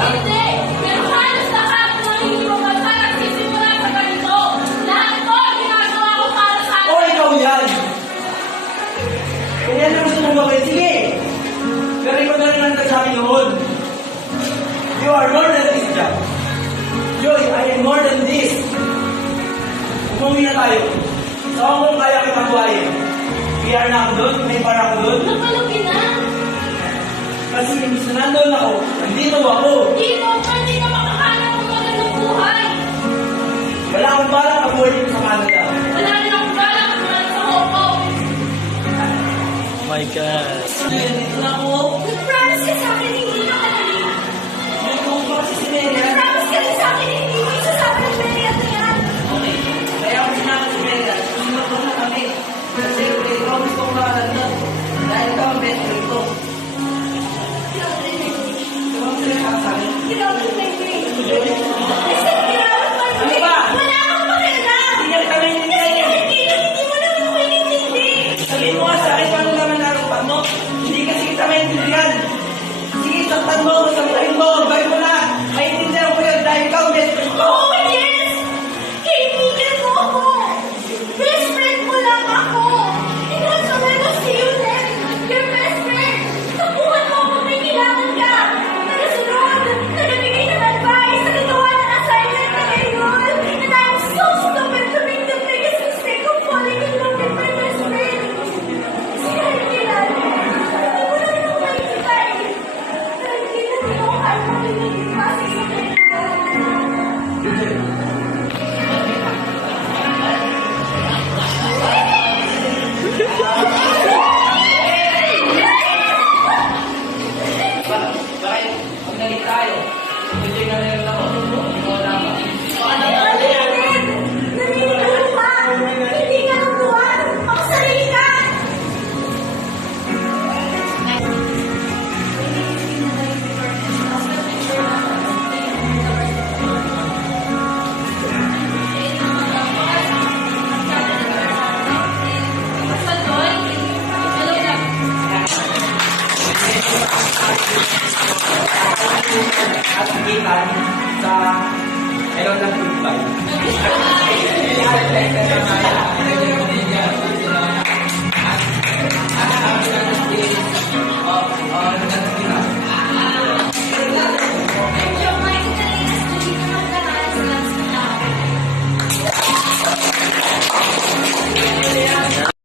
Hindi! Pero halos lahat ng mga hindi mo bansa nagsisimula sa ganito. Lahat to, ginagawa ko para sa akin. O ikaw yan! Kung yan ang gusto mong gawin, sige! Pero ikaw na rin ang nagsabi noon. You are more than this job. Joy, I am more than this. Umuwi na tayo. Sa kung kaya kitang buhayin. PR na ako doon, may para ako doon. Napalugi na. Kasi imbis na nandun ako, nandito ako. Dito, hindi ka makahanap ng magandang buhay. Wala akong balak ang buhay dito sa Canada. Wala rin akong balak at wala sa Hong Kong. Oh my God. Dito na ako. Nag-promise ka sa akin hindi ka kanalig. Nandun pa kasi si Mary. Nag-promise ka rin sa akin hindi mo isasabi ng Mary at yan. Okay. Kaya ako sinabi si Mary, susunod ko na kami. Kasi ikaw gusto kong makalandan. Dahil ikaw ang best friend ko. Ikaw ang sinakasabi. Ginawa ng Mary. Kasi ginawa pa rin. Ano ba? Wala akong pakialam. Hindi yan kami Kasi hindi mo naman ako inintindi. Sabihin mo nga sa akin paano naman narupan mo. Hindi kasi kita maintindihan. Sige, takpan mo, sabihin mo, bagay mo na. Maintindihan ko yun dahil ikaw ang best friend ko. Oh, yes! Kaibigan mo ako! Best friend mo lang ako! And also, I will see you then! Your best friend! Tapuhan mo kung may kailangan ka! Nagasunod! Nagbigay ng advice! Nagagawa ng assignment na ngayon! And I'm so stupid to make the biggest mistake of falling in love with my best friend! Kasi kahit kailan, hindi mo naman ako makikita eh! Dahil kailan mo ako kahit makinig pa sa isang Bakit? Pag nalit tayo, hindi na rin ako. Ikaw na ba? At kitan sa Elon na Food Bag.